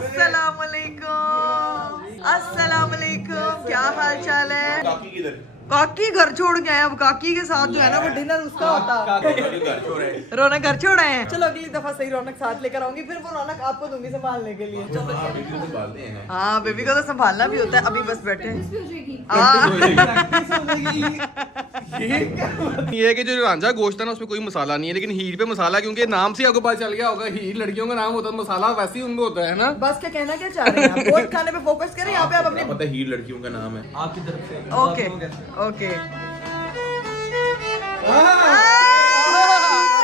अस्सलामुअलैकुम, अस्सलामुअलैकुम, क्या हाल चाल है? काकी घर छोड़ के आए। अब काकी के साथ जो है ना वो डिनर उसका होता। रौनक घर छोड़ आए हैं। चलो अगली दफा सही रौनक साथ लेकर आऊंगी, फिर वो रौनक आपको दूंगी संभालने के लिए। हाँ बेबी को तो संभालना भी होता है। अभी बस बैठे ये कि जो रांझा गोश्त है ना उसमें कोई मसाला नहीं है, लेकिन हीर पे मसाला, क्योंकि नाम से आपको पता चल गया होगा हीर लड़कियों का नाम होता है, मसाला वैसे ही उनको होता है ना। बस क्या कहना क्या चाह रहे हैं आप? गोश्त खाने पे फोकस करें। यहाँ पे आप अपने पता है हीर लड़कियों का नाम है आपकी तरफ से। Okay okay.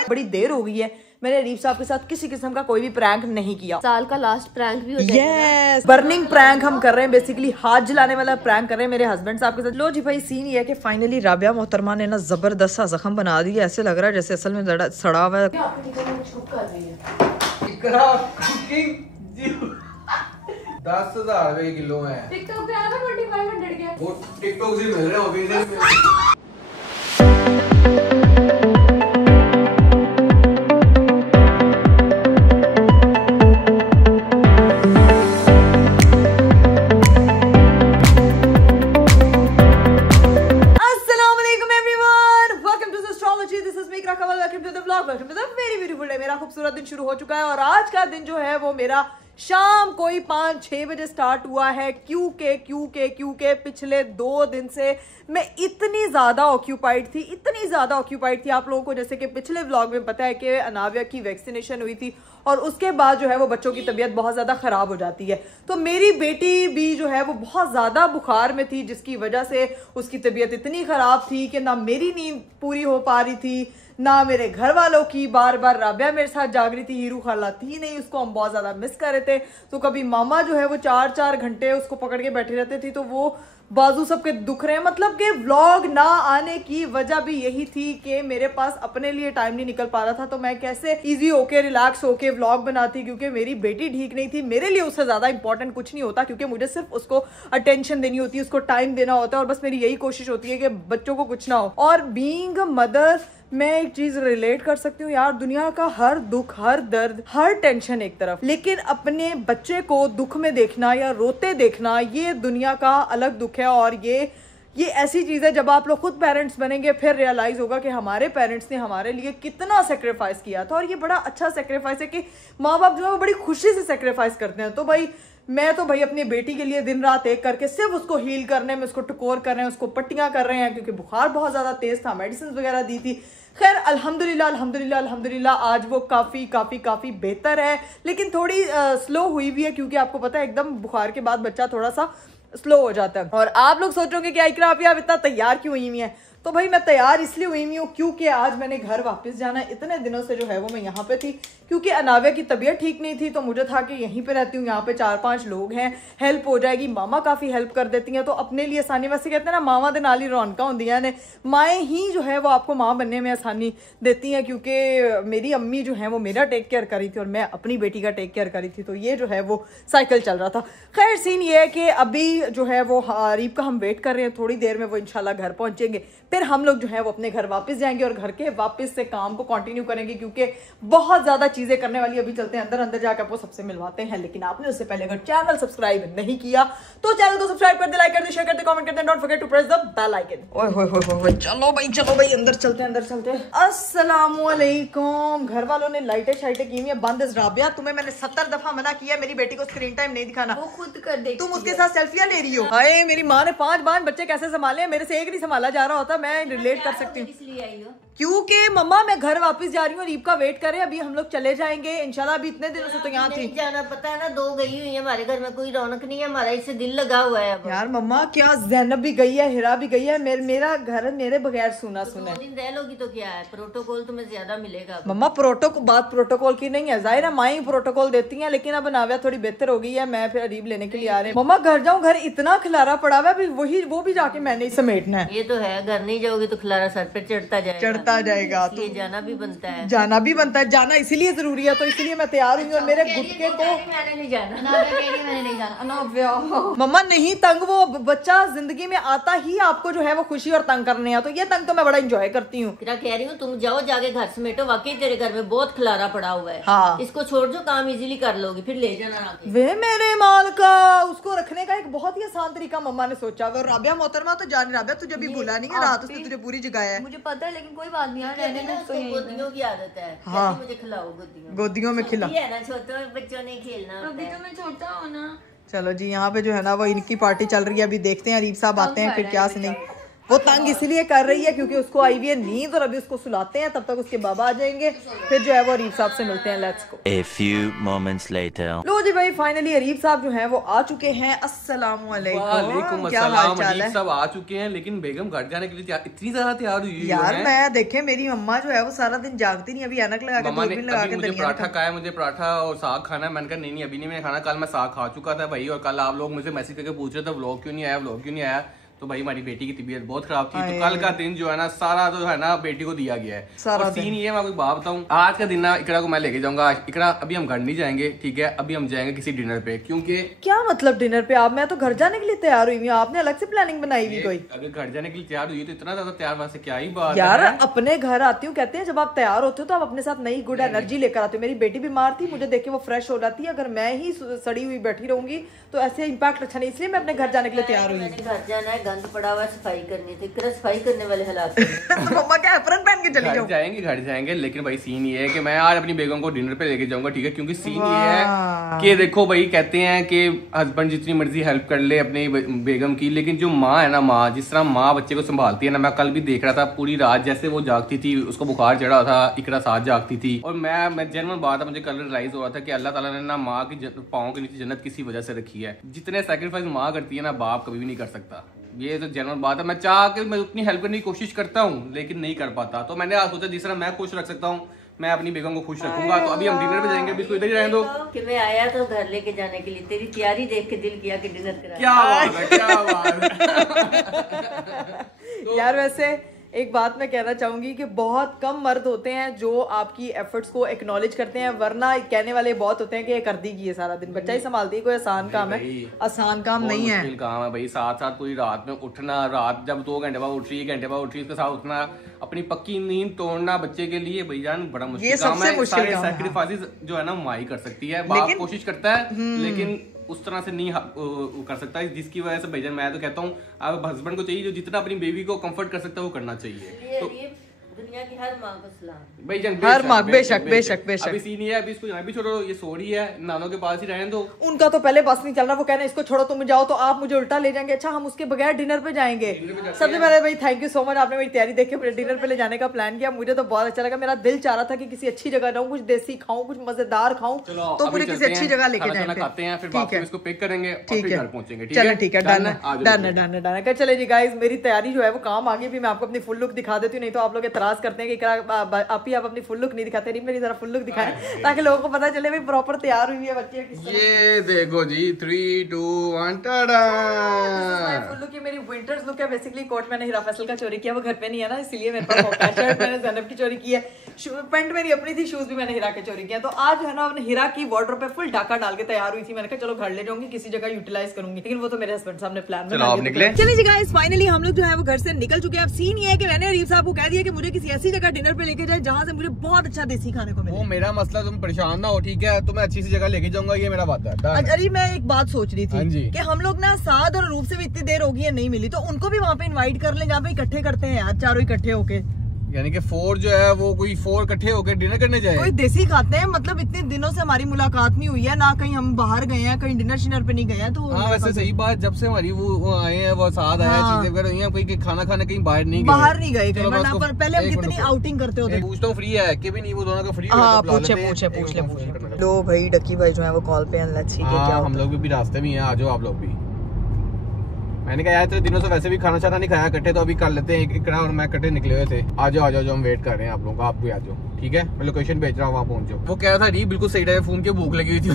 बड़ी देर हो गई है, मैंने रीफ साहब के साथ किसी किस्म का कोई भी प्रैंक नहीं किया। साल का लास्ट प्रैंक भी हो जाएगा। yes! बर्निंग प्रैंक हम कर रहे हैं, बेसिकली हाथ जलाने वाला प्रैंक कर रहे हैं मेरे हस्बैंड साहब के साथ। लो जी भाई, सीन ये है कि फाइनली राबिया मोहतरमा ने ना जबरदस्त सा जख्म बना दिया। ऐसे लग रहा है जैसे असल में सड़ा हुआ है। 10,000 रुपए किलो है। टिकटॉक पे आया था 2500 के। वो टिकटॉक से मिल रहे हो भी नहीं। मेरा खूबसूरत दिन शुरू हो चुका है और आज का दिन जो है वो मेरा शाम कोई 5-6 बजे स्टार्ट हुआ है। क्योंकि पिछले 2 दिन से मैं इतनी ज्यादा ऑक्यूपाइड थी आप लोगों को जैसे कि पिछले व्लॉग में पता है कि अनाविया की वैक्सीनेशन हुई थी और उसके बाद जो है वो बच्चों की तबीयत बहुत ज्यादा खराब हो जाती है। तो मेरी बेटी भी जो है वो बहुत ज्यादा बुखार में थी, जिसकी वजह से उसकी तबीयत इतनी खराब थी कि ना मेरी नींद पूरी हो पा रही थी ना मेरे घर वालों की। बार बार राबिया मेरे साथ जाग रही थी, हीरू खाला थी नहीं, उसको हम बहुत ज्यादा मिस कर रहे थे। तो कभी मामा जो है वो 4-4 घंटे उसको पकड़ के बैठे रहते थे, तो वो बाजू सबके दुख रहे हैं। मतलब कि व्लॉग ना आने की वजह भी यही थी कि मेरे पास अपने लिए टाइम नहीं निकल पा रहा था। तो मैं कैसे इजी होके रिलैक्स होके व्लॉग बनाती, क्योंकि मेरी बेटी ठीक नहीं थी। मेरे लिए उससे ज्यादा इंपॉर्टेंट कुछ नहीं होता, क्योंकि मुझे सिर्फ उसको अटेंशन देनी होती है, उसको टाइम देना होता है और बस मेरी यही कोशिश होती है कि बच्चों को कुछ ना हो। और बीइंग मदर मैं एक चीज रिलेट कर सकती हूँ यार, दुनिया का हर दुख, हर दर्द, हर टेंशन एक तरफ, लेकिन अपने बच्चे को दुख में देखना या रोते देखना ये दुनिया का अलग दुख है। और ये ऐसी चीज है, जब आप लोग खुद पेरेंट्स बनेंगे फिर रियलाइज होगा कि हमारे पेरेंट्स ने हमारे लिए कितना सेक्रीफाइस किया था। और ये बड़ा अच्छा सेक्रीफाइस है कि माँ बाप जो है वो बड़ी खुशी से सेक्रीफाइस करते हैं। तो मैं तो अपनी बेटी के लिए दिन रात एक करके सिर्फ उसको हील करने में, उसको टकोर कर रहे हैं, उसको पट्टियां कर रहे हैं, क्योंकि बुखार बहुत ज्यादा तेज था, मेडिसिन वगैरह दी थी। खैर अल्हम्दुलिल्लाह आज वो काफी बेहतर है, लेकिन थोड़ी स्लो हुई भी है, क्योंकि आपको पता है एकदम बुखार के बाद बच्चा थोड़ा सा स्लो हो जाता है। और आप लोग सोचोगे कि इकरा आप इतना तैयार क्यों हुई है? तो भाई मैं तैयार इसलिए हुई हूँ क्योंकि आज मैंने घर वापस जाना है। इतने दिनों से जो है वो मैं यहाँ पे थी, क्योंकि अनाविया की तबीयत ठीक नहीं थी, तो मुझे था कि यहीं पे रहती हूँ, यहाँ पे 4-5 लोग हैं, हेल्प हो जाएगी। मामा काफ़ी हेल्प कर देती हैं, तो अपने लिए आसानी। वैसे कहते हैं ना मामा दे नाल ही रौनका होंदियां ने, माएँ ही जो है वो आपको माँ बनने में आसानी देती हैं। क्योंकि मेरी अम्मी जो है वो मेरा टेक केयर करी थी और मैं अपनी बेटी का टेक केयर करी थी, तो ये जो है वो साइकिल चल रहा था। खैर सीन ये है कि अभी जो है वो रीप का हम वेट कर रहे हैं, थोड़ी देर में वो इंशाल्लाह घर पहुंचेंगे, फिर हम लोग जो है वो अपने घर वापस जाएंगे और घर के वापस से काम को कंटिन्यू करेंगे, क्योंकि बहुत ज्यादा चीजें करने वाली। अभी चलते हैं अंदर जाकर आपको सबसे मिलवाते हैं, लेकिन आपने उससे पहले अगर चैनल सब्सक्राइब नहीं किया तो चैनल को सब्सक्राइब कर दे, लाइक कर दे, शेयर कर दे, कमेंट कर दे, don't forget to press the bell icon. ओए होए होए, चलो भाई अंदर चलते हैं। अस्सलामुअलैकुम। घर वालों ने लाइटें शाइटें की हुई है बंद। राबिया तुम्हें मैंने 70 दफा मना किया मेरी बेटी को स्क्रीन टाइम नहीं दिखाना, वो खुद कर दे, तुम उसके साथ सेल्फियां ले रही हो। हाय मेरी माँ ने 5 बार बच्चे कैसे संभाले, मेरे से एक नहीं संभाला जा रहा होता। मैं रिलेट कर सकती हूँ, इसलिए आई हो क्योंकि मम्मा मैं घर वापस जा रही हूँ, रीप का वेट करें, अभी हम लोग चले जाएंगे इंशाल्लाह। अभी इतने दिनों से तो यहाँ थी जाना, पता है ना, 2 गई हुई है, हमारे घर में कोई रौनक नहीं है, हमारा इससे दिल लगा हुआ है। अब यार मम्मा क्या ज़ैनब भी गई है, हिरा भी गई है, मेरा घर मेरे बगैर सुना है। 2 दिन रह लोगी तो क्या है, प्रोटोकॉल तुम्हें ज्यादा मिलेगा। मम्मा बात प्रोटोकॉल की नहीं है, जाहिर है माँ ही प्रोटोकॉल देती है, लेकिन अब अनाविया थोड़ी बेहतर हो गई है, मैं फिर अरीब लेने के लिए आ रहे हैं। मम्मा घर जाऊँ, घर इतना खिलारा पड़ा हुआ है, वो भी जाके मैंने ही समेटना है। ये तो है, घर नहीं जाओगे तो खिलारा सर पे चढ़ता बनता जाएगा। ये जाना भी बनता है, जाना भी बनता है, जाना इसीलिए जरूरी है, तो इसलिए मैं तैयार हुई। और मेरे गुटके को मैंने नहीं जाना, मैंने नहीं जाना। मम्मा नहीं, तंग वो बच्चा जिंदगी में आता ही आपको जो है वो खुशी और तंग करने हैं, तो ये तंग तो मैं बड़ा एंजॉय करती हूँ। क्या कह रही हूँ, तुम जाओ जाके घर समेटो, वाकई तेरे घर में बहुत खलारा पड़ा हुआ है। हाँ। इसको छोड़ जो, काम इजीली कर लोगी, फिर ले जाना आके। वे मेरे माल का, उसको रखने का एक बहुत ही आसान तरीका मम्मा ने सोचा। और राबिया मोहतरमा तो जान, राबिया तुझे भी भूला नहीं है, रात उसने तुझे पूरी जगाया है। मुझे पता है, लेकिन कोई बात नहीं यार, रहने दो। गोदियों की आदत है। हाँ। मुझे खिलाओ गोदियों, गोदियों में खिला। ये है ना, छोटे बच्चों ने खेलना होता अभी है। तो मैं छोटा हूँ ना। चलो जी, यहाँ पे जो है ना वो इनकी पार्टी चल रही है, अभी देखते हैं अरीब साहब आते हैं फिर क्या नहीं। वो तंग इसलिए कर रही है क्योंकि उसको आई हुई है नींद, और अभी उसको सुलाते हैं, तब तक उसके बाबा आ जाएंगे, फिर जो है वो अरीब साहब से मिलते हैं। Let's go. A few moments later. लो जी भाई, फाइनली अरीब साहब जो हैं वो आ चुके हैं। अस्सलाम वालेकुम, क्या हाल चाल है? सब आ चुके हैं, लेकिन बेगम घर जाने के लिए इतनी ज्यादा तैयार हुई है यार। मैं देखे मेरी मम्मा जो है वो सारा दिन जागती नहीं, अभी ऐनक लगा के दूरबीन लगा के मुझे पराठा खाया, मुझे पराठा और साग खाना है। मैंने कहा नहीं अभी नहीं मैंने खाना, कल मैं साग खा चुका था भाई। और कल आप लोग मुझे मैसेज करके पूछ रहे थे व्लॉग क्यों नहीं आया, व्लॉग क्यों नहीं आया। तो भाई हमारी बेटी की तबीयत बहुत खराब थी, तो कल का दिन जो है ना सारा जो है ना बेटी को दिया गया है। और सीन ये मैं आपको बात बताऊं, आज का दिन ना इकरा को मैं लेके जाऊंगा। इकरा अभी हम घर नहीं जाएंगे, ठीक है, अभी हम जाएंगे किसी डिनर पे। क्योंकि क्या मतलब डिनर पे? आप, मैं तो घर जाने के लिए तैयार हुई हूँ, आपने अलग से प्लानिंग बनाई हुई कोई? अगर घर जाने के लिए तैयार हुई तो इतना ज्यादा तैयार वैसे क्या ही बात यार है। अपने घर आती हूँ, कहते हैं जब आप तैयार होते हो तो आप अपने साथ नई गुड एनर्जी लेकर आते हो। मेरी बेटी बीमार थी, मुझे देख के वो फ्रेश हो जाती है। अगर मैं ही सड़ी हुई बैठी रहूंगी तो ऐसे इम्पैक्ट अच्छा नहीं, इसलिए मैं अपने घर जाने के लिए तैयार हुई। मैंने घर जाना है, गंद पड़ा हुआ है, सफाई करनी थी। सफाई करने वाले हालात तो मम्मा क्या एप्रन पहन के चली जाऊं? घर जाएंगे, लेकिन भाई सीन ये है कि मैं आज अपनी बेगम को डिनर पे लेके जाऊंगा, ठीक है। क्योंकि सीन ये है कि देखो भाई, कहते हैं कि हस्बैंड जितनी मर्जी हेल्प कर ले अपनी बेगम की, लेकिन जो माँ है ना, माँ जिस तरह माँ बच्चे को संभालती है ना, मैं कल भी देख रहा था पूरी रात जैसे वो जागती थी, उसको बुखार चढ़ा था, इकरा साथ जागती थी। और मैं जेन्युइन बात है, मुझे कल रियलाइज हो रहा था कि अल्लाह ताला ने ना माँ की पाँव के नीचे जन्नत किसी वजह से रखी है। जितने सैक्रिफाइस माँ करती है ना, बाप कभी भी नहीं कर सकता। ये तो जेन्युइन बात है। मैं चाह के मैं उतनी हेल्प करने की कोशिश करता हूँ, लेकिन नहीं कर पाता। तो मैंने आज सोचा जिस तरह मैं खुश रख सकता हूँ, मैं अपनी बेगम को खुश रखूंगा। तो अभी हम डिनर पे जाएंगे, अभी इसको इधर ही रहने दो। कि मैं आया तो घर लेके जाने के लिए, तेरी तैयारी देख के दिल किया कि डिनर करा। क्या बात है, क्या बात है। यार वैसे एक बात मैं कहना चाहूंगी कि बहुत कम मर्द होते हैं जो आपकी एफर्ट्स को एक्नॉलेज करते हैं, वरना कहने वाले बहुत होते हैं कि ये कर दी की है सारा दिन, बच्चा ही संभालती है। कोई आसान काम है? आसान काम नहीं है, मुश्किल काम है भाई। साथ साथ पूरी रात में उठना, रात जब 2 घंटे बाद उठ रही है, घंटे बाद उठ रही है, उसके साथ उठना, अपनी पक्की नींद तोड़ना बच्चे के लिए भाईजान बड़ा मुश्किल काम है। सारे सैक्रिफाइसेस जो है ना माँ ही कर सकती है। बाप कोशिश करता है लेकिन उस तरह से नहीं कर सकता, जिसकी वजह से भाईजान मैं तो कहता हूँ आप हस्बैंड को चाहिए जो जितना अपनी बेबी को कंफर्ट कर सकता है वो करना चाहिए। तो दुनिया की हर माँ को सलाम भाईजान, हर माँ, बेशक बेशक बेशक। अभी सीन ये है, अभी इसको यहाँ भी छोड़ो, ये सो रही है, नानों के पास ही रहने दो। उनका तो पहले बस नहीं चल रहा, वो कहना इसको छोड़ो तुम जाओ, तो आप मुझे उल्टा ले जाएंगे। अच्छा हम उसके बगैर डिनर पे जाएंगे। सबसे पहले भाई थैंक यू सो मच, आपने मेरी तैयारी देख के डिनर पे ले जाने का प्लान किया, मुझे तो बहुत अच्छा लगा। मेरा दिल चाह रहा था कि किसी अच्छी जगह जाऊँ, कुछ देसी खाऊं, कुछ मजेदार खाऊं, तो मुझे किसी अच्छी जगह लेके जाए, खाते हैं, फिर वापस इसको पिक करेंगे और फिर घर पहुंचेंगे। चलो ठीक है, डन है, डन है, डन है, डन है। चले जी गाइस, मेरी तैयारी जो है वो काम आ गई। भी मैं आपको अपनी फुल लुक दिखा देती हूँ, नहीं तो आप लोग एतराज करते हैं कि आप ही आप अपनी फुल लुक नहीं दिखाते। नहीं, मेरी जरा फुल लुक दिखाएं ताकि लोगों को पता चले भाई प्रॉपर तैयार हुई है बच्चे किस। ये देखो जी 3, 2, 1 टाडा। फुल लुक, ये मेरी विंटर्स लुक है। बेसिकली कोट मैंने हीरा फैसल का चोरी किया, वो घर पे नहीं है ना, इसलिए मेरे पास मौका है। शर्ट मैंने ज़ैनब की चोरी की है, पैंट मेरी अपनी थी, शूज भी मैंने हीरा के चोरी किया। तो आज है ना अपने हीरा की वार्डरोब पे फुल डाका डाल के तैयार हुई थी। मैंने कहा चलो घर ले जाऊंगी, किसी जगह यूटिलाइज करूंगी, लेकिन वो तो मेरे हस्बैंड साहब ने प्लान बना दिया। चलिए जी गाइस, फाइनली हम लोग जो है वो घर से निकल चुके हैं। अब सीन ये है कि मैंने अरीब साहब को कह दिया कि मुझे किसी ऐसी जगह डिनर पे लेके जाए जहाँ से मुझे बहुत अच्छा देसी खाने को मिले। वो मेरा मसला, तुम परेशान ना हो, ठीक है, तुम्हें अच्छी सी जगह लेके जाऊंगा, ये मेरा बात है। अरे मैं एक बात सोच रही थी कि हम लोग ना साद और रूप से भी इतनी देर होगी है नहीं मिली, तो उनको भी वहाँ पे इनवाइट कर लें, जहाँ पे इकट्ठे करते हैं यार, चारों इकट्ठे होके। यानी कि 4 जो है वो कोई 4 इकट्ठे होकर डिनर करने जाए, कोई देसी खाते हैं। मतलब इतने दिनों से हमारी मुलाकात नहीं हुई है ना, कहीं हम बाहर गए हैं, कहीं डिनर शिनर पे नहीं गए हैं। तो हाँ वैसे सही बात, जब से हमारी वो आए हैं, वो साथ आया, चीजें वगैरह हुई हैं, कोई खाना खाने कहीं बाहर नहीं गए कहीं, वरना पर पहले हम कितनी आउटिंग करते होते। पूछता हूँ फ्री है कि भी नहीं, वो दोनों का फ्री है। हाँ पूछ ले। लो भाई डक्की भाई जो है वो कॉल पे हैं, लेट्स सी क्या हम लोग भी रास्ते में हैं, आ जाओ आप लोग भी। मैंने कहा यार तेरे दिनों से वैसे भी खाना चाना नहीं खाया इकट्ठे, तो अभी कर लेते हैं। इकड़ा और मैं इकट्ठे निकले हुए थे। आ जाओ जो हम वेट कर रहे हैं आप लोगों का, आप भी आ जाओ ठीक है। मैं लोकेशन भेज रहा हूँ, वहाँ पहुँचो। वो कह रहा था नहीं बिल्कुल सही टाइम फोन के भूख लगी हुई थी।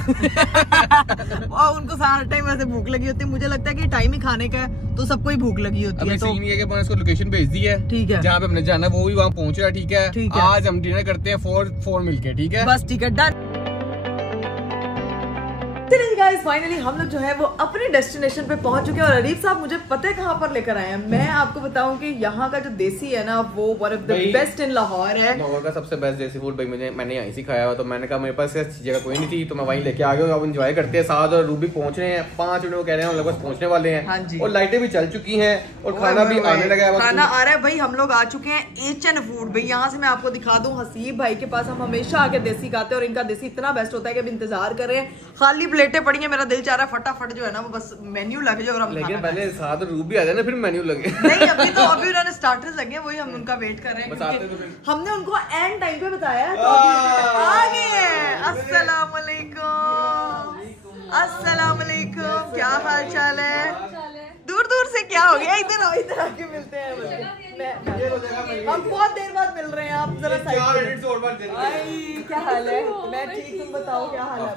और उनको सारा टाइम वैसे भूख लगी होती है। मुझे लगता है कि टाइम ही खाने का है तो सबको ही भूख लगी होती है। तो ये मैंने उसको लोकेशन भेज दी है, ठीक है, जहाँ पे हमने जाना वो भी वहाँ पहुँच रहा है, ठीक है। आज हम डिनर करते हैं 4 मिलके, ठीक है, बस ठीक है, डन। गाइस फाइनली हम लोग जो है वो अपने डेस्टिनेशन पे पहुंच चुके हैं और अरीफ साहब मुझे पता है कहाँ पर लेकर आए हैं। मैं आपको बताऊं कि यहाँ का जो देसी है ना वो one of the best in Lahore है। लाहौर का सबसे बेस्ट देसी फूड भाई मैंने यहीं से खाया हुआ, तो मैंने कहा मेरे पास अच्छी जगह कोई नहीं थी तो मैं वहीं लेके आ गया। अब एंजॉय करते हैं साथ, और रूबी पहुंच रहे हैं 5 मिनट वो कह रहे हैं, हम लोग बस पहुंचने वाले हैं। हाँ जी। और लाइटें भी चल चुकी हैं और खाना भी आने लगा है। खाना आ रहा है भाई, हम लोग आ चुके हैं एच एन फूड। भाई यहाँ से मैं आपको दिखा दूं, हसीब भाई के पास हम हमेशा आके देसी खाते हैं और इनका देसी इतना बेस्ट होता है कि अब इंतजार कर रहे हैं। खाली प्लेटें पड़ी हैं, मेरा दिल चाह रहा है फटाफट जो है ना वो बस मेन्यू लगे जो, और हम लेकिन पहले साथ रूबी आ जाए ना फिर मेन्यू लगे। नहीं अभी उन्होंने स्टार्टर्स लगे, वही हम उनका वेट कर रहे हैं। हमने उनको एंड टाइम पे बताया है तो आ गए हैं। अस्सलाम वालेकुम, अस्सलाम वालेकुम, क्या हाल चाल है? दूर दूर से क्या हो गया, इधर आओ, इधर आके मिलते हैं। हम बहुत देर बाद मिल रहे हैं, आप जरा साइड। क्या हाल है? मैं ठीक, तुम बताओ क्या हाल है?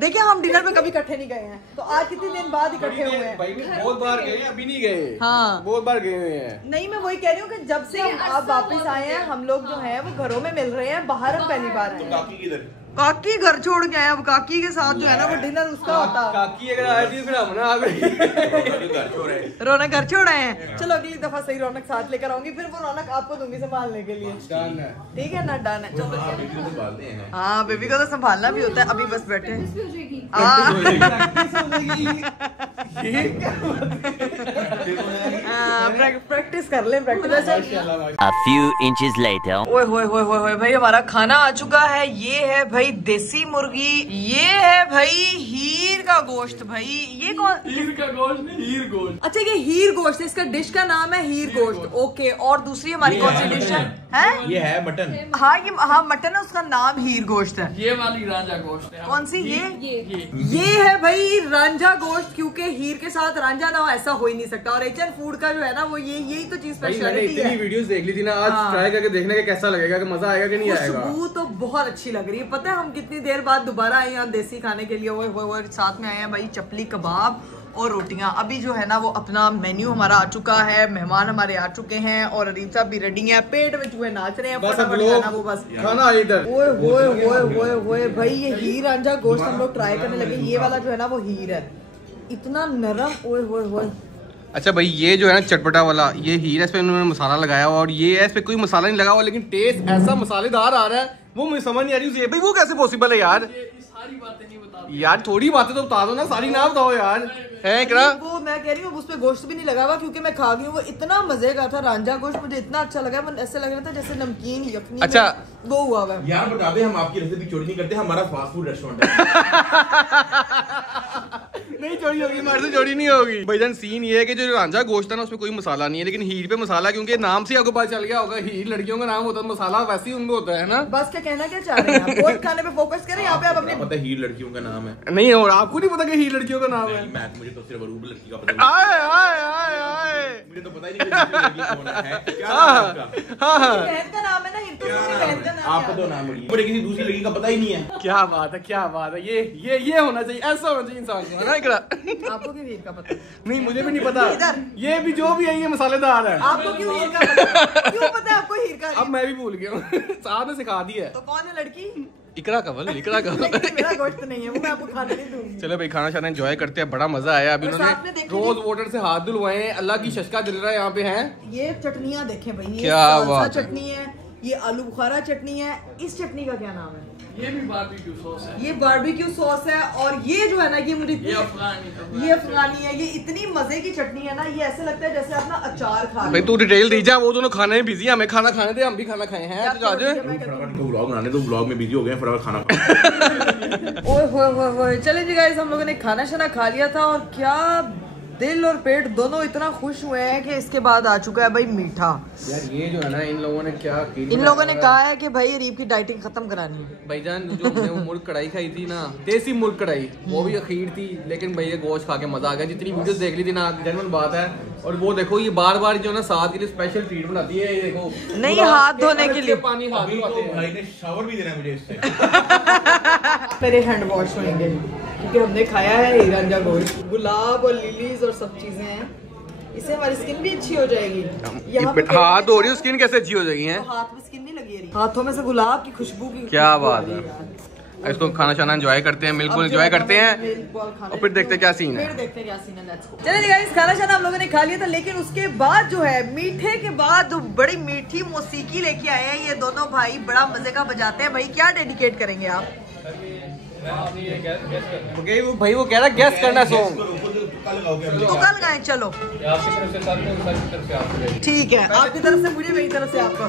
देखिए हम डिनर में कभी इकट्ठे नहीं गए हैं, तो आज कितने दिन बाद इकट्ठे हुए हैं। बहुत बार गए, अभी नहीं गए। हाँ बहुत बार गए हुए हैं। नहीं मैं वही कह रही हूँ कि जब से हम आप वापस आए हैं हम लोग जो है वो घरों में मिल रहे हैं, बाहर हम पहली बार आए। काकी घर छोड़ के आए, अब काकी के साथ जो है ना वो डिनर उसका होता। काकी अगर आई थी फिर हम ना आ गए। रौनक घर छोड़ आए हैं। चलो अगली दफा सही रौनक साथ लेकर आऊंगी, फिर वो रौनक आपको दूंगी संभालने के लिए। डन है, ठीक है ना? डन है। चलो हाँ बेबी को तो संभालना भी होता है। अभी बस बैठे प्रैक्टिस कर ले, practice. A few inches later. ओए होए होए होए होए भाई हमारा खाना आ चुका है। ये है भाई देसी मुर्गी, ये है भाई हीर का गोश्त। भाई ये कौन? हीर का गोश्त नहीं, हीर गोश्त। अच्छा ये हीर गोश्त है, इसका डिश का नाम है हीर गोश्त। ओके, और दूसरी हमारी कौन सी डिश है? ये है मटन। हाँ ये हाँ मटन है, उसका नाम हीर गोश्त है। ये वाली रांझा गोश्त है। कौन सी? ये है भाई रांझा गोश्त, क्योंकि हीर के साथ रांझा ना हो ऐसा हो ही नहीं सकता। और एच एन फूड का जो है ना वो यही तो चीज स्पेशलिटी है। वीडियोस देख ली थी ना, आज ट्राई करके देखने का कैसा लगेगा, कि मजा आएगा कि नहीं आएगा। खुशबू तो बहुत अच्छी लग रही है। पता है हम कितनी देर बाद दोबारा आए यहाँ देसी खाने के लिए। वो साथ में आए हैं भाई चपली कबाब और रोटियां। अभी जो है ना वो अपना मेन्यू हमारा आ चुका है, मेहमान हमारे आ चुके हैं और अरीफ साहब भी रेडी हैं, पेट में चूहे नाच रहे हैं। वो बस खाना इधर। ओए होए होए होए होए भाई ये हीर रांझा गोश्त हम लोग ट्राई करने लगे। ये वाला जो है ना वो हीर है, इतना नरम। ओए होए होए। अच्छा भाई ये जो है ना चटपटा वाला ये हीर है, इस पे उन्होंने मसाला लगाया हुआ, और ये है इस पे कोई मसाला नहीं लगा हुआ, लेकिन टेस्ट ऐसा मसालेदार आ रहा है वो मुझे समझ नहीं आ रही भाई, वो कैसे पॉसिबल है यार? सारी बातें नहीं बता यार थोड़ी बातें तो बता दो ना, सारी ना बताओ यार। है इकरा? वो मैं कह रही हूँ उस पे गोश्त भी नहीं लगा हुआ, क्योंकि मैं खा गई हूँ। वो इतना मजे का था रांझा गोश्त, मुझे इतना अच्छा लगा, ऐसे लग रहा था जैसे नमकीन यखनी। अच्छा वो हुआ हुआ यार बता दे, हम आपकी रेसिपी चोरी नहीं करते, हमारा फास्ट फूड रेस्टोरेंट है। नहीं चोरी होगी, हमारे से चोरी नहीं होगी। भाईजान सीन ये है कि जो रांझा गोश्त है ना उसमें कोई मसाला नहीं है, लेकिन हीर पे मसाला, क्योंकि नाम से आपको पता चल गया होगा हीर लड़कियों का नाम होता है, मसाला वैसे ही उनमें होता है ना। बस क्या कहना क्या चाह रहे हैं आप? गोश्त खाने पे फोकस करें यहाँ पे आप अपने। पता है हीर लड़कियों का नाम है? नहीं, और आपको नहीं पता कि हीर लड़कियों का नाम है? मुझे तो सिर्फ अरूब लड़की का पता है, मुझे तो पता ही नहीं लड़की कौन है। क्या बहन का नाम है ना, हिंदू बहन का नाम। आपका तो नाम मुझे किसी दूसरी लड़की का पता ही नहीं है। क्या बात है, क्या बात है। ये होना चाहिए, ऐसा होना चाहिए इंसान को, है ना इकरा? आपको क्यों हीर का पता? नहीं मुझे भी नहीं पता। ये भी जो भी है ये मसालेदार है। आपको क्यों हीर का पता? क्यों पता है आपको हीर का? अब मैं भी भूल गया हूँ। साहब ने सिखा दिया है। तो कौन है लड़की? इकरा कवल, इकरा कवल। मेरा गोश्त नहीं है, वो मैं आपको खाने नहीं दूंगी। चलो भाई खाना शाना एंजॉय करते हैं, बड़ा मजा आया। अभी उन्होंने रोज वाटर से हाथ धुलवाए हैं, अल्लाह की शशका दिल रहा है यहाँ पे हैं। ये चटनियाँ देखें भाई, ये क्या सालसा चटनी है, ये आलू बुखारा चटनी है। इस चटनी का क्या नाम है? ये भी बारबेक्यू सॉस है। ये बारबेक्यू सॉस है। और ये जो है ना ये मुझे ये अफगानी है। ये इतनी मजे की चटनी है ना, ये ऐसे लगता है जैसे अपना अचार खा। भाई तू डिटेल दीजिए, वो दोनों खाने में बिजी है, हमें खाना खाने दे, हम भी खाना खाए हैं। तो व्लॉग बनाने दो, व्लॉग में बिजी हो गए, फटाफट खाना। ओए होए होए होए। चले जी गाइस, हम लोगों ने खाना शाना खा लिया था और क्या दिल और पेट दोनों इतना खुश हुए हैं कि इसके बाद आ चुका है भाई मीठा। यार ये जो है ना इन लोगों ने क्या इन लोगों ने कहा है कि भाई अरीब की डाइटिंग खत्म करानी है। भाईजान जो हमने वो मुर्ग कढ़ाई खाई थी ना, देसी मुर्ग कढ़ाई, वो भी अखीर थी, लेकिन भैया गोश्त खा के मजा आ गया। जितनी वीडियोस देख ली थी ना, जेन्युइन बात है। और वो देखो ये बार बार जो है ना साथ के लिए स्पेशल ट्रीट बनाती है। ये देखो नहीं, हाथ धोने के लिए पानी हाथ धोते हैं। भाई ने शावर भी देना है मुझे इससे। मेरे हैंड वॉश होंगे क्योंकि हमने खाया है हिरंजा गोश्त। गुलाब और लिलीज और सब चीजें हैं, इससे हमारी स्किन भी अच्छी हो जाएगी। हाथ धो रही हो, स्किन कैसे अच्छी हो जाएगी? तो हाथ में स्किन नहीं लगी रही, हाथों में से गुलाब की खुशबू की क्या बात है। इसको खाना शाना एंजॉय करते हैं, बिल्कुल एंजॉय करते हैं और फिर देखते क्या सीन है। चलिए गाइस, खाना शाना हम लोगों ने खा लिया था, लेकिन उसके बाद जो है मीठे के बाद बड़ी मीठी मौसीकी लेके आए हैं ये दोनों भाई। बड़ा मजे का बजाते हैं भाई। क्या डेडिकेट करेंगे आप? भाई वो कह रहा गैस करना सॉन्ग तो कल गाएं। चलो ठीक है, आपकी तरफ से मुझे, मेरी तरफ से आपका।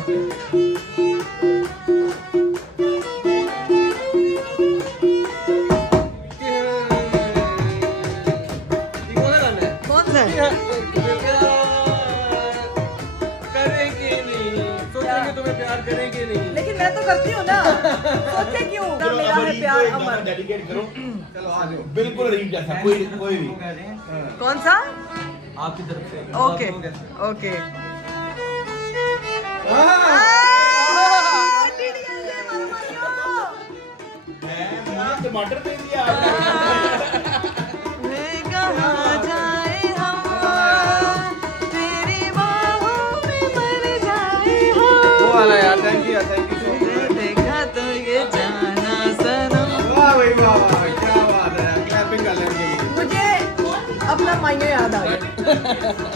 कौन सा है? करेंगे नहीं, सोचेंगे तुम्हें प्यार करेंगे नहीं, लेकिन मैं तो करती हूँ ना, सोचे क्यों? मेरा है प्यार अमर। डेडिकेट करो। चलो आ जाओ। बिल्कुल अरीब जैसा कोई भी। कौन सा? आपकी तरफ से। Okay okay. टमाटर दे दिया। कहाँ जाए हम, तेरी बाहों में मर जाए हम। वो वाला यार, थैंक यू थैंक यू। देखा तो ये जाना सनम। वाह भाई वाह वाह, क्या बात है। क्लैपिंग कर लेंगे। मुझे अपना मायने याद आ गया।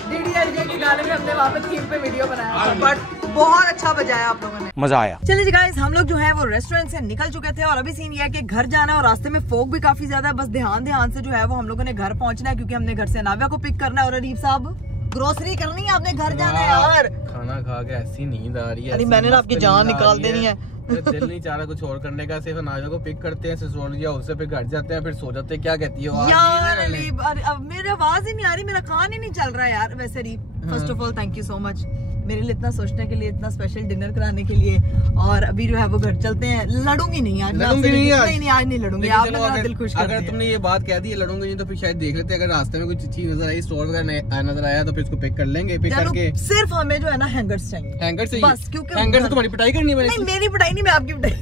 डीडीएलजे के गाने में हमने वहाँ पे थीम पे वीडियो बनाया था, बट बहुत अच्छा बजाया आप लोगों ने, मजा आया। चलिए गाइस, हम लोग जो है वो रेस्टोरेंट से निकल चुके थे और अभी सीन ये है कि घर जाना है और रास्ते में फोग भी काफी ज्यादा है। बस ध्यान से जो है वो हम लोगों ने घर पहुंचना है, क्योंकि हमने घर से नाव्या को पिक करना है। और अरीब साहब, ग्रोसरी करनी है, आपने घर जाना है यार। खाना खा के ऐसी नींद आ रही है। अरे मैंने ना आपकी जान निकाल देनी है। दिल नहीं चाह रहा कुछ और करने का, सिर्फ नाव्या को पिक करते हैं, सिस्टोलॉजिया उससे फिर घर जाते हैं, फिर सो जाते हैं। क्या कहती हो यार अरीब? अब मेरी आवाज ही नहीं आ रही, मेरा कान ही नहीं चल रहा है यार। वैसे Areeb, first of all thank you so much मेरे लिए इतना सोचने के लिए, इतना स्पेशल डिनर कराने के लिए। और अभी जो है वो घर चलते हैं। लड़ूंगी नहीं आज, लड़ूंगी नहीं आज। नहीं आज नहीं लड़ूंगी। आपने मेरा दिल खुश कर दिया। अगर तुमने ये बात कह दी लड़ूंगी नहीं, तो फिर शायद देख लेते, अगर रास्ते में कुछ चीज नजर आई, स्टोर वगैरह नजर आया, तो फिर उसको पिक कर लेंगे। पिक करके सिर्फ हमें जो है ना हैंगर्स चाहिए। हैंगर से बस, क्योंकि हैंगर से तुम्हारी पिटाई करनी है। नहीं, मेरी पिटाई नहीं, मैं आपकी पिटाई।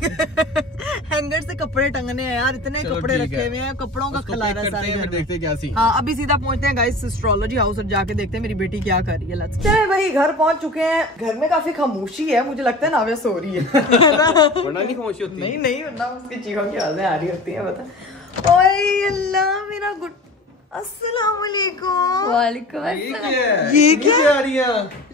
हैंगर से कपड़े टंगने हैं यार, इतने कपड़े रखे हुए हैं, कपड़ों का खलारा है सारे घर में। देखते क्या सीन। हाँ, अभी सीधा पहुंचते हैं गाइस एस्ट्रोलॉजी हाउस और जाके देखते हैं मेरी बेटी क्या कर रही है। चले भाई, घर पहुंच चुके हैं। घर में काफी खामोशी है, मुझे लगता है नाव्या सो रही है। वरना नहीं खामोशी होती। नहीं वरना उसकी चीखों की आवाजें आ रही होती हैं। बता, ओए अल्लाह मेरा गुड। अस्सलाम वालेकुम। वालेकुम ये अस्सलाम। क्या है? ये क्या क्या आ रही है?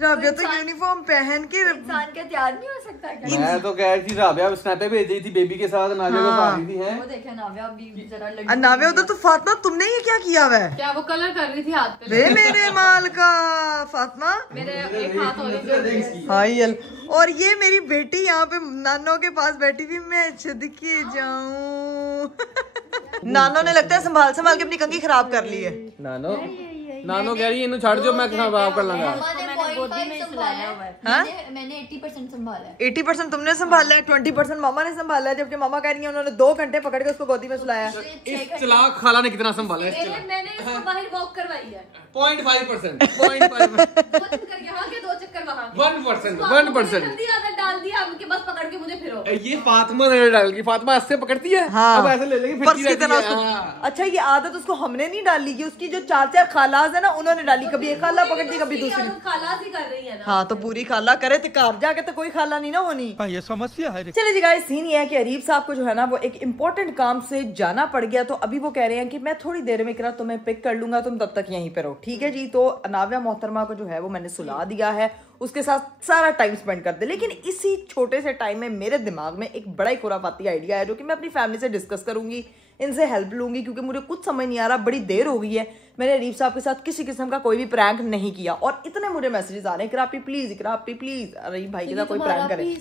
राबिया तो यूनिफॉर्म पहन के इंसान क्या तैयार नहीं हो सकता क्या? मैं तो कह रही थी राबिया स्नैपे भेज रही थी बेबी के साथ, नाव्या को खा रही थी। हैं वो देखे नाव्या अभी जरा लगी। नाव्या उधर। तो फातिमा, तुमने ये क्या किया हुआ है? क्या वो कलर कर रही थी हाथ पे? वे मेरे माल का फातिमा। मेरे एक हाथ और एक हाय अल। और ये मेरी बेटी यहाँ पे नानो के पास बैठी हुई, मैं छद के जाऊं। नानो ने लगता है संभाल के अपनी कंघी खराब कर ली है। नानो कह रही है इन्हें छाड़ दो, मैं खराब कर लूंगा। मैंने गोदी में सुलाया हुआ है। हाँ? मैंने 80% संभाला है। 80% तुमने संभाला है, 20% मामा ने संभाला है, जबकि मामा कह रही है उन्होंने 2 घंटे पकड़ के उसको गोदी में सुलाया। इस चलाक खाला ने कितना संभाला है? मैंने इसको बाहर वॉक करवाई है। 0.5%, 0.5%, 2 चक्कर यहाँ के 2 चक्कर वहाँ के। 1%। हल्दी आदत डाल दिया, आपके बस पकड़ के मुझे फिरो। ये फातिमा ने डाल की, फातिमा ऐसे पकड़ती है। हाँ। अब ऐसे ले लेंगे पर्स की तरह फिर। उसको। अच्छा, ये आदत उसको हमने नहीं डाली, ये उसकी जो 4 खालाज है ना, उन्होंने डाली। कभी एक खाला पकड़ती, कभी दूसरी। खाला सी कर रही है ना। हाँ, तो पूरी खाला करे तो कार जाके तो कोई खाला नहीं ना होनी। ये समस्या है। चलिए जी गाइस, सीन ये है कि अरीब साहब को जो है ना वो एक इम्पोर्टेंट काम से जाना पड़ गया, तो अभी वो कह रहे हैं कि मैं थोड़ी देर में तुम्हें पिक कर लूंगा, तुम तब तक यहीं पे रहो। ठीक है जी। तो नाव्या मोहतरमा को जो है वो मैंने सुला दिया है, उसके साथ सारा टाइम स्पेंड कर दे। लेकिन इसी छोटे से टाइम में मेरे दिमाग में एक बड़ा ही खुराफाती आइडिया है, जो कि मैं अपनी फैमिली से डिस्कस करूंगी। इनसे हेल्प लूंगी, क्योंकि मुझे कुछ समझ नहीं आ रहा, बड़ी देर हो गई है, मैंने अरीफ साहब के साथ किसी किस्म का कोई भी प्रैंक नहीं किया और इतने मुझे मैसेजेस आ रहे हैं इकरापी प्लीज अरीफ भाई के साथ कोई प्रैंक करे।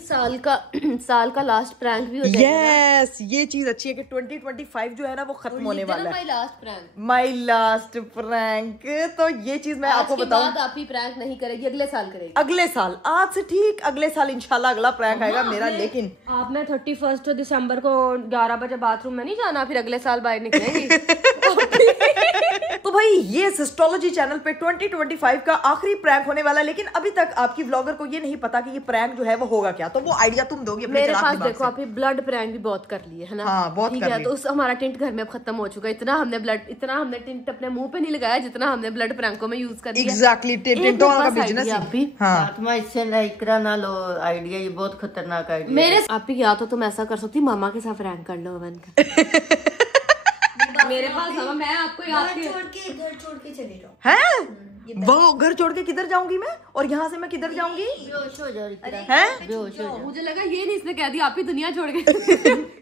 साल का लास्ट प्रैंक भी हो जाएगा। यस, ये चीज अच्छी है कि 2025 जो है ना वो खत्म होने वाला है। My last my last prank. Prank. तो ये चीज मैं आपको बताऊं, आप ही प्रैंक नहीं करेगी, अगले साल करेगी। अगले साल, आज से ठीक अगले साल इंशाल्लाह अगला प्रैंक आएगा मेरा। लेकिन आपने 31 दिसंबर को 11 बजे बाथरूम में नहीं जाना, फिर अगले साल बाहर निकलेंगी। तो भाई ये सिस्टोलॉजी चैनल पे 2025 का आखिरी प्रैंक होने वाला है, लेकिन अभी तक आपकी व्लॉगर को ये नहीं पता कि ये प्रैंक जो है वो होगा क्या, तो वो आइडिया तुम दोगी अपने मेरे पास। देखो आप ब्लड प्रैंक भी बहुत कर लिए है ना। हाँ, बहुत ठीक कर है, लिए। तो उस हमारा टिंट घर में खत्म हो चुका है। इतना हमने टिंट अपने मुंह पे नहीं लगाया जितना हमने ब्लड प्रैंकों में यूज कर दिया। एग्जैक्टली, टिंटो का बिजनेस है। फातिमा इससे इकरा ना लो आइडिया, ये बहुत खतरनाक आइडिया। मेरे आप ही या तो तुम ऐसा कर सकती, मामा के साथ प्रैंक कर लो अवन का। मेरे पास मामा, मैं आपको घर छोड़ के चली जाओ। हैं? वो घर छोड़ के किधर जाऊंगी मैं, और यहाँ से मैं किधर जाऊंगी? बेहोश हो जाओ इकरा। हैं? बेहोश हो जाओ। मुझे लगा ये नहीं इसने कह दिया आप ही दुनिया छोड़ के।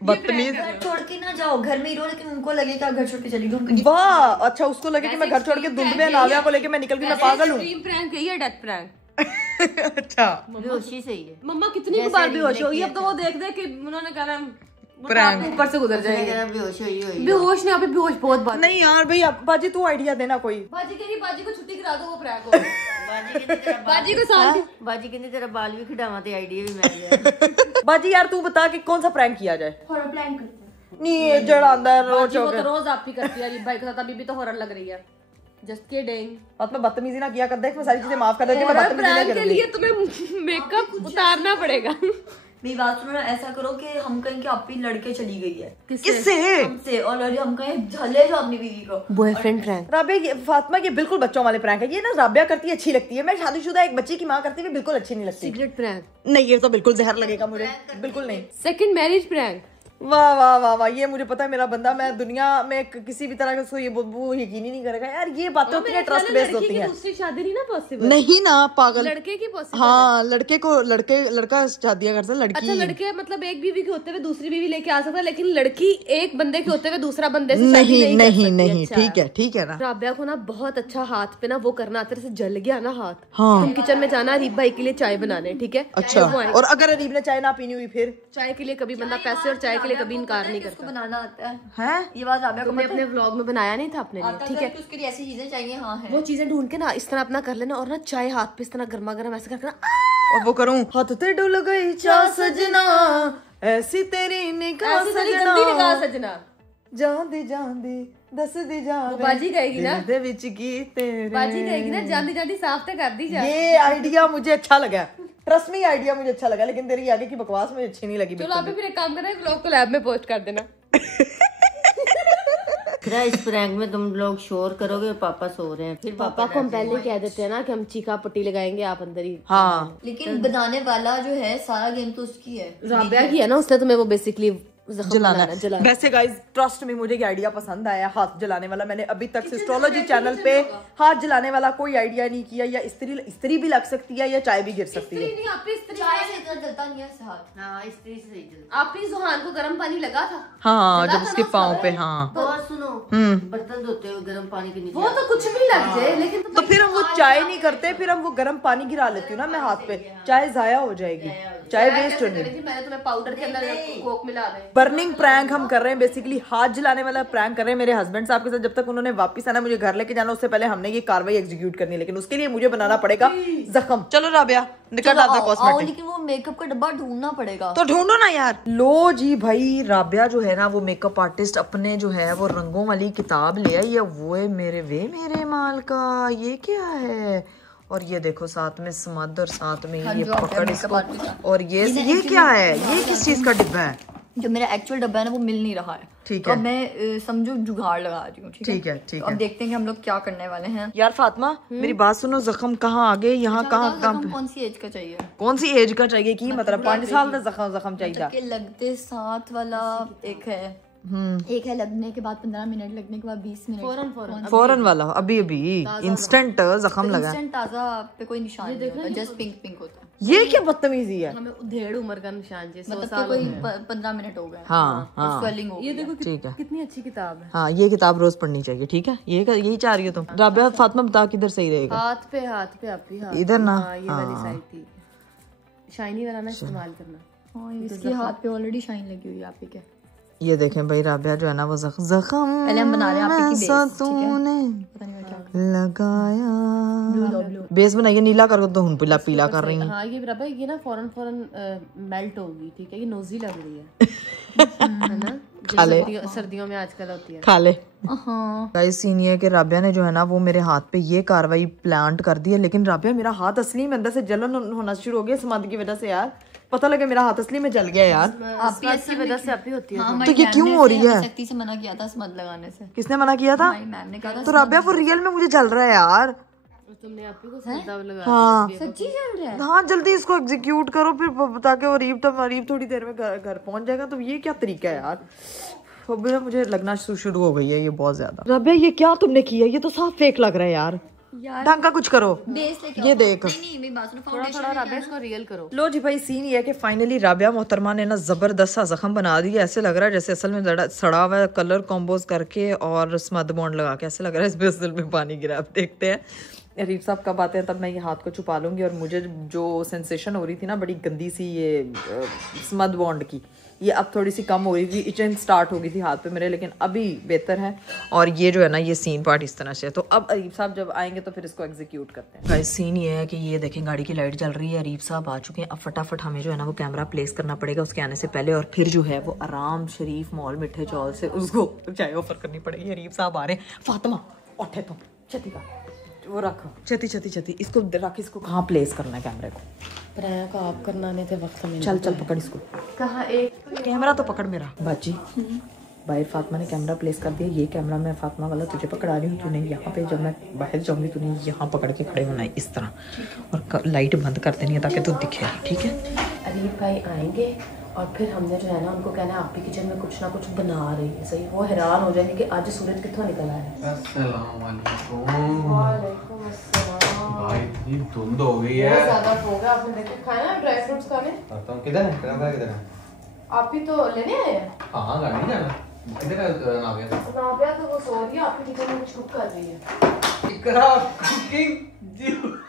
बदतमीज। घर छोड़ के ना जाओ, घर में ही रहो, लेकिन उनको लगे कि आप घर छोड़ के चली गई। वाह, अच्छा उसको लगे कि मैं घर छोड़ के धुंध में नाविया को लेके मैं निकल गई, मैं पागल हूँ। प्रैंक है ये, डेथ प्रैंक। अच्छा, बेहोशी सही है। मम्मा कितनी बार बेहोश होगी, अब तो वो देख दे कि उन्होंने कहा प्रैंक ऊपर से गुजर जाएंगे। बेहोश हुई बेहोश नहीं, अभी बेहोश बहुत बात। नहीं यार भाई, बाजी तू आइडिया देना कोई। बाजी कह रही बाजी को छुट्टी करा दो, वो प्रैंक हो। बाजी को साल बाजी कहती तेरा बाल भी खिडावा ते आइडिया भी मैं दिया। बाजी यार तू बता कि कौन सा प्रैंक किया जाए। हॉरर प्रैंक करते हैं। नहीं जड़ आंदा है रोज वो तो रोज आप ही करती है अली भाई के साथ, अभी भी तो हॉरर लग रही है। Just kidding. बात में बदतमीजी ना किया कर, देख मैं सारी चीजें माफ कर देती हूं, मैं बदतमीजी नहीं प्रैंक के करूंगी। लिए तुम्हें मेकअप उतारना पड़ेगा। मेरी बात सुनो ना, ऐसा करो कि हम कहीं कि आप ही लड़के चली गई है किससे? हमसे, और हम कहीं झले जो अपनी बीवी को। Boyfriend prank. राबिया, ये फातिमा ये बिल्कुल बच्चों वाले प्रैंक है, ये ना राबिया करती है अच्छी लगती है, मैं शादीशुदा एक बच्ची की माँ करती हुई बिल्कुल अच्छी नहीं लगती। Secret prank. नहीं ये तो बिल्कुल जहर लगेगा मुझे, बिल्कुल नहीं। Second marriage prank. वाह वाह वाह वाह, ये मुझे पता है मेरा बंदा, मैं दुनिया में किसी भी तरह का उसको ये वो यकीन ही नहीं करेगा यार, ये बातें होती है ट्रस्ट बेस्ड होती है। दूसरी शादी नहीं ना पॉसिबल। नहीं ना पागल, लड़के की पॉसिबल। हाँ लड़का शादियां कर सकता, लड़की। अच्छा लड़के मतलब एक बीवी के होते हुए दूसरी बीवी लेके आ सकता है, लेकिन लड़की एक बंदे के होते हुए दूसरा बंदे से शादी नहीं नहीं नहीं, ठीक है ना। राबिया को ना बहुत अच्छा हाथ पे ना वो करना आता है, जैसे जल गया ना हाथ। हाँ। तुम किचन में जाना अरीब भाई के लिए चाय बनाने, ठीक है? अच्छा, और अगर अरीब ने चाय ना पीनी हुई फिर? चाय के लिए कभी बंदा पैसे और चाय के लिए कभी इनकार नहीं उसको करता। बनाना आता है। हैं? ये बात राबिया को तुमने पता अपने है? व्लॉग में बनाया नहीं था अपने लिए, ठीक है? तो उसके लिए ऐसी चीजें चाहिए। हाँ है। वो चीजें ढूंढ के ना इस तरह अपना कर लेना, और ना चाय हाथ पे इस तरह गर्मा गर्म ऐसे करके ना और वो करूं, हाथ ते डुल गई चा सजना ऐसी तेरी निगाह ऐसी तेरी सजना, गंदी निगाह सजना। ਜਾਂਦੀ दस दी जावे बाजी कहेगी ना, दे विच की तेरे। बाजी कहेगी ना जांदी जांदी साफ तो कर दी जा। ये आइडिया मुझे अच्छा लगा, ट्रस्ट मी आइडिया मुझे अच्छा लगा, लेकिन तेरी आगे की बकवास मुझे अच्छी नहीं लगी। चलो आप फिर एक काम करना, व्लॉग को लैब में पोस्ट कर देना। इस प्रैंक में तुम लोग शोर करोगे और पापा सो रहे हैं, फिर पापा को हम पहले कह देते हैं ना कि हम चीखा पट्टी लगाएंगे, आप अंदर ही। हाँ, लेकिन बनाने वाला जो है सारा गेम तो उसकी है, राबिया की है ना, उसने तुम्हें वो बेसिकली जलाना। वैसे गाइस ट्रस्ट में मुझे ये आइडिया पसंद आया, हाथ जलाने वाला। मैंने अभी तक एस्ट्रोलॉजी चैनल पे हाथ जलाने वाला कोई आइडिया नहीं किया। या इस्त्री भी लग सकती है, या चाय भी गिर सकती है। चाय से इतना जलता नहीं है हाथ। हाँ स्त्री से सही जल्दी। आप ही जुहान को गर्म पानी लगा था। हाँ, जब उसके पाँव पे। हाँ, और सुनो, बर्तन धोते हुए गर्म पानी के नीचे वो तो कुछ भी लग जाए, लेकिन तो फिर हम वो चाय नहीं करते, फिर हम वो गर्म पानी गिरा लेती हूँ ना मैं हाथ पे, चाय जाया हो जाएगी, चाय वेस्ट हो जाएगी। मैंने तुम्हें पाउडर के अंदर कोक मिला दे। बर्निंग प्रैंक हम कर रहे हैं, बेसिकली हाथ जलाने वाला प्रैंक कर रहे हैं मेरे हस्बैंड साहब के साथ। जब तक उन्होंने वापस आना, मुझे घर लेके जाना, उससे पहले हमने ये कार्रवाई एग्जीक्यूट करनी है, लेकिन उसके लिए मुझे बनाना पड़ेगा जख्म। चलो राबिया निकल आता कॉस्मेटिक। लेकिन वो मेकअप का डब्बा ढूंढना पड़ेगा, तो ढूंढो ना यार। लो जी भाई, राबिया जो है ना वो मेकअप आर्टिस्ट अपने जो है वो रंगों वाली किताब ले आई है। वो है मेरे माल का, ये क्या है? और ये देखो साथ में समद और साथ में ये पकड़ इसको। और ये क्या है? ये किस चीज का डिब्बा है? जो मेरा एक्चुअल डब्बा है ना वो मिल नहीं रहा है। ठीक तो है, अब मैं समझो जुगाड़ लगा रही हूँ। ठीक है। ठीक तो अब है। देखते हैं कि हम लोग क्या करने वाले हैं। यार फातिमा मेरी बात सुनो, जख्म कहाँ आगे, यहाँ कहाँ कौन सी एज का चाहिए? कौन सी एज का चाहिए की मतलब 5 साल का जख्म चाहिए? के लगते साथ वाला एक है, एक है लगने के बाद 15 मिनट, लगने के बाद 20 मिनट, फौरन वाला, अभी इंस्टेंट जख्म लगा। इंस्टेंट ताजा पे कोई निशान नहीं होता, जस्ट पिंक होता है। ये क्या बदतमीजी है। हमें ढेर उम्र का निशान जी, मतलब कि कोई 15 मिनट हो गए। हाँ हाँ स्वेलिंग हो ये देखो ठीक है। कितनी अच्छी किताब है। हाँ ये किताब रोज पढ़नी चाहिए, ठीक है। यही चाह रही हो तुम? राबिया फातिमा बता किधर सही रहेगा? हाथ पे आप ही हाथ इधर ना, ये वाली साइड ठीक है। शाइनी वाला ना इस्तेमाल करना। हाँ, इसके हाथ पे ऑलरेडी शाइन लगी हुई है आप ही के। ये देखें भाई राबिया जो है ना वो जख्म पहले हम बना रहे हैं आपकी बेस, तूने पता नहीं मैं क्या लगाया। बेस बनाइए, नीला कर तो हुन पीला कर रही है। हाँ ये बराबर ये ना फौरन मेल्ट होगी, ठीक है। ये नोजी लग रही है ना, खा ले। सर्दियों में आजकल होती है। खा ले। हाँ गाइस सीन ये है कि राबिया ने जो है ना वो मेरे हाथ पे ये कार्रवाई प्लांट कर दी है, लेकिन राबिया मेरा हाथ असली में अंदर से जलन होना शुरू हो गया स्मद की वजह से यार। पता लगे मेरा हाथ असली में जल गया यार। आपकी वजह से आप ही होती है। हाँ, तो ये क्यों हो रही है? सख्ती से मना किया था स्मद लगाने से। किसने मना किया था? हमारी मैम ने कहा था। तो राबिया वो रियल में मुझे जल रहा है यार। तुमने आप ही को सदा लगा हाँ सच्ची चल रहा है। हाँ जल्दी इसको एग्जीक्यूट करो फिर ताकि वो रीब थोड़ी देर में घर पहुंच जाएगा। तो ये क्या तरीका है यार? अब मुझे लगना शुरू हो गई है ये बहुत ज्यादा। राबिया ये क्या तुमने किया? ये तो साफ फेक लग रहा है यार। ढंग का कुछ करो। बेस लेके ये देख नहीं मेरी बात सुनो, फाउंडेशन थोड़ा राबिया इसको रियल करो। लो जी भाई सीन ये है कि फाइनली राबिया मोहतरमा ने ना जबरदस्त सा जख्म बना दिया। ऐसे लग रहा है जैसे असल में सड़ा हुआ कलर कॉम्पोज करके और स्मद बॉन्ड लगा के ऐसे लग रहा है इसमें असल में पानी गिरा। अब देखते हैं रीफ साहब कब आते हैं तब मैं ये हाथ को छुपा लूंगी। और मुझे जो सेंसेशन हो रही थी ना बड़ी गंदी सी ये स्मद बॉन्ड की, ये अब थोड़ी सी कम हो रही थी। इचिंग स्टार्ट हो गई थी हाथ पे मेरे, लेकिन अभी बेहतर है। और ये जो है ना ये सीन पार्ट इस तरह से है। तो अब अरीफ साहब जब आएंगे तो फिर इसको एग्जीक्यूट करते हैं। गाइस सीन ये है कि ये देखें गाड़ी की लाइट जल रही है, अरीफ साहब आ चुके हैं। अब फटाफट हमें जो है ना वो कैमरा प्लेस करना पड़ेगा उसके आने से पहले, और फिर जो है वो आराम शरीफ मॉल मिठे चौल से उसको चाय ऑफर करनी पड़ेगी। अरीफ साहब आ रहे हैं। फातिमा उठे तुम, छती का वो रखो, छती इसको रख। इसको कहाँ प्लेस करना है कैमरे को? प्रैंक आप करना नहीं थे वक्त में। चल पकड़ इसको। कहाँ एक कैमरा तो पकड़ मेरा बाजी। बाहर फातिमा ने कैमरा प्लेस कर दिया। ये कैमरा मैं फातिमा वाला तुझे पकड़ा रही हूँ, तूने यहाँ पे जब मैं बाहर जाऊंगी तूने यहाँ पकड़ के खड़े होना है इस तरह, और लाइट बंद कर देनी है ताकि तू दिखे, ठीक है? अरीफ भाई आएंगे और फिर हमने जो है ना उनको कहना है आप भी किचन में कुछ ना कुछ बना रही है, सही? वो हैरान हो जाएंगे कि आज सूरज कितना निकला है। अस्सलाम वालेकुम। भाई इतनी धुंध हो गई है। बहुत ज्यादा हो गया। आपने देखे खाए ना ड्राई फ्रूट्स खाने? किधर है? आप ही तो लेने आए हैं। हाँ गाड़ी जाना किधर है? नाबिया तो वो सो रही है, आपकी किचन में कुछ कुक कर रही है। इकरा कुकिंग झूठ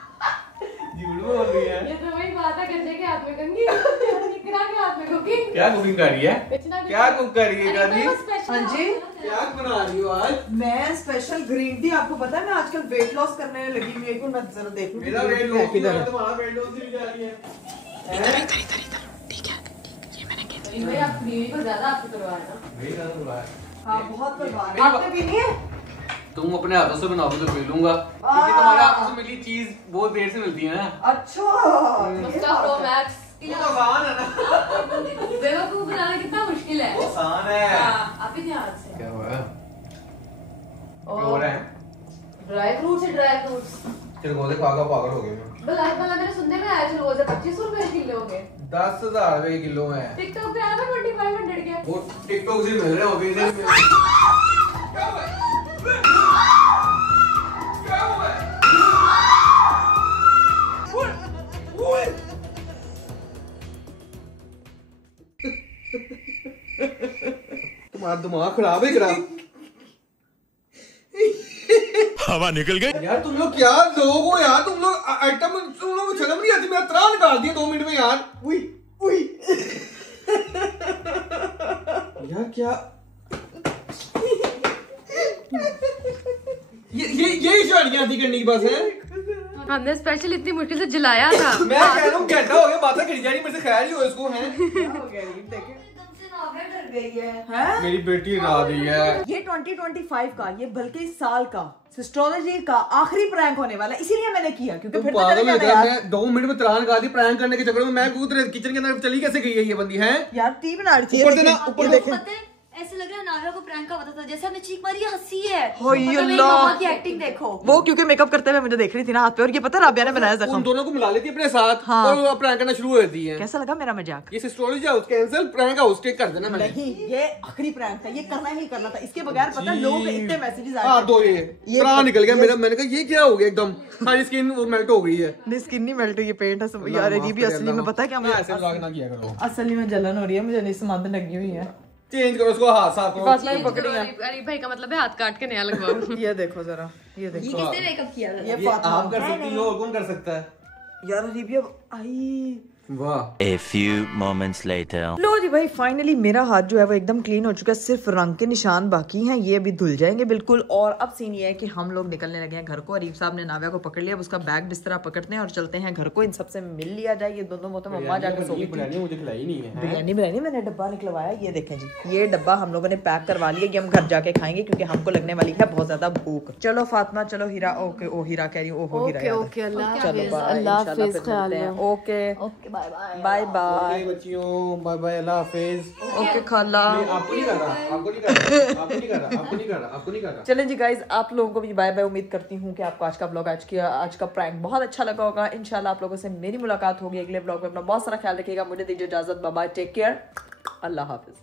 बोल रही है। ये तो वही बात है, गंजे के हाथ में कंघी, इकरा के हाथ में कुकिंग। क्या कुकिंग कर रही है? क्या कुक कर रही है गाड़ी? हाँ जी क्या बना रही हो आज? मैं स्पेशल ग्रीन टी, आपको पता है मैं आजकल वेट लॉस करने लगी हुई हूँ। मैं जरा देखूं मेरा वेट लॉस किधर है? तुम्हारा वेट लॉस भी जा रही है। इधर ठीक है ये मैंने कह दिया। भाई आप बीवी को ज्यादा आपको करवाया ना। वही ज्यादा बुरा है। हाँ बहुत करवा। आपने पीनी है? तुम अपने हाथों से बनाओगे तो पी लूंगा, क्योंकि तुम्हारे हाथों से मिली चीज बहुत देर से मिलती है ना। अच्छा उसका प्रो मैक्स वो आसान है ना। बेवकूफ बनाना कितना मुश्किल है। वो आसान है। आप ही ध्यान से। क्या हुआ? क्या हो रहा है? ड्राई फ्रूट्स चिलगोजे खा खा पागल हो गए मैं। भला मेरे सुनने में आया चिलगोजे 25 रुपए किलो हो गए। 10,000 रुपए किलो है। टिकटॉक पे आया था 2500 के। वो टिकटॉक से मिल रहे हो गए। तुम्हारा दिमाग खराब है। हवा निकल गई। यार तुम लोग क्या लोग हो यार? तुम लोग आइटम तुम लोग को शर्म नहीं आती? मेरा त्राण निकाल दिया 2 मिनट में यार। उई यार क्या ये शादियां थी करनी की बस है। हमने स्पेशल इतनी मुश्किल से जलाया था। मैं कह रहा हूँ घंटा हो गया बातें करी जा रही, मेरे से ख्याल ही हो इसको है। मेरी बेटी रा रही है। ये 2025 का, ये बल्कि इस साल का एस्ट्रोलॉजी का आखिरी प्रैंक होने वाला है, इसीलिए मैंने किया क्योंकि फिर पागल हो गया। मैं 2 मिनट में त्राण निकाल दी प्रैंक करने के चक्कर में। मैं कूद किचन के अंदर चली कैसे गई है ये बंदी है? यार टी बना रही थी। ऊपर से ना ऊपर देखो ऐसे लग रहा है नाविया को प्रैंक का पता था, जैसे हमने चीख मारी हंसी है। अल्लाह की एक्टिंग देखो। वो क्योंकि मेकअप करते हुए मुझे देख रही थी ना हाथ पे, और ये पता राबिया ने बनाया जख्म। उन दोनों को मिला लेती है अपने साथ हाँ। और वो प्रैंक करना शुरू हो जाती है। कैसा लगा मेरा मजाक? ये astrology house cancel, prank house take कर देना मैंने। नहीं, ये आखिरी प्रैंक था, ये करना ही करना था। इसके बगैर पता लोग इतने मैसेजेस आए हाँ, दो ये प्राण निकल गया मेरा। मैंने कहा ये क्या हो गया, एकदम सारी स्किन वो मेल्ट हो गई है। नहीं, स्किन नहीं मेल्ट हुई, ये पेंट है सब यार। ये भी असली में पता है क्या, मुझे ऐसे मजाक ना किया करो। असली में जलन हो रही है मुझे, नहीं समझ लगी हुई है। चेंज करो उसको, हाथ साफ करो। फातिमा ने पकड़ी है। अरे भाई का मतलब है हाथ काट के नया लगवाओ। ये देखो जरा, ये देखो, किसने मेकअप किया था? ये फातिमा आप कर सकती हो, और कौन कर सकता है यार। अरीबिया आई। वाह। A few moments later. लो जी भाई, फाइनली मेरा हाथ जो है वो एकदम क्लीन हो चुका है, सिर्फ रंग के निशान बाकी हैं, ये अभी धुल जाएंगे बिल्कुल। और अब सीन ये है कि हम लोग निकलने लगे हैं घर को। अरीब साहब ने नाविया को पकड़ लिया, अब उसका बैग बिस्तरा पकड़ते हैं और चलते हैं घर को। इन सबसे मिल लिया जाए। ये दोनों मोहतरम अम्मा जाके सो गई थी। बिरयानी मुझे खिलाई नहीं है। बिरयानी बिरयानी मैंने डब्बा निकलवाया, ये देखें जी, ये डब्बा हम लोगों ने पैक करवा लिया कि हम घर जाके खाएंगे, क्योंकि हमको लगने वाली है बहुत ज्यादा भूख। चलो फातिमा, चलो हीरा, ओके ओ हीरा कह रही हूँ, ओहो हीरा, ओके अल्लाह चलो अल्लाह हाफिज़, ख्याल रखो। Okay okay bye bye. Bye bye बच्चियों, बाय बाय, अल्लाह हाफिज। ओके खाला। आपको नहीं कर रहा, आपको नहीं कर रहा, आपको नहीं कर रहा, आपको नहीं कर रहा, आपको नहीं कर रहा। चलें जी गाइज, आप लोगों को भी बाय बाय। उम्मीद करती हूँ कि आपको आज का ब्लॉग, आज का प्रैंक बहुत अच्छा लगा होगा। इंशाल्लाह आप लोगों से मेरी मुलाकात होगी अगले ब्लॉग में। अपना बहुत सारा ख्याल रखिएगा। मुझे दीजिए इजाजत, बाय बाय, टेक केयर, अल्लाह हाफिज।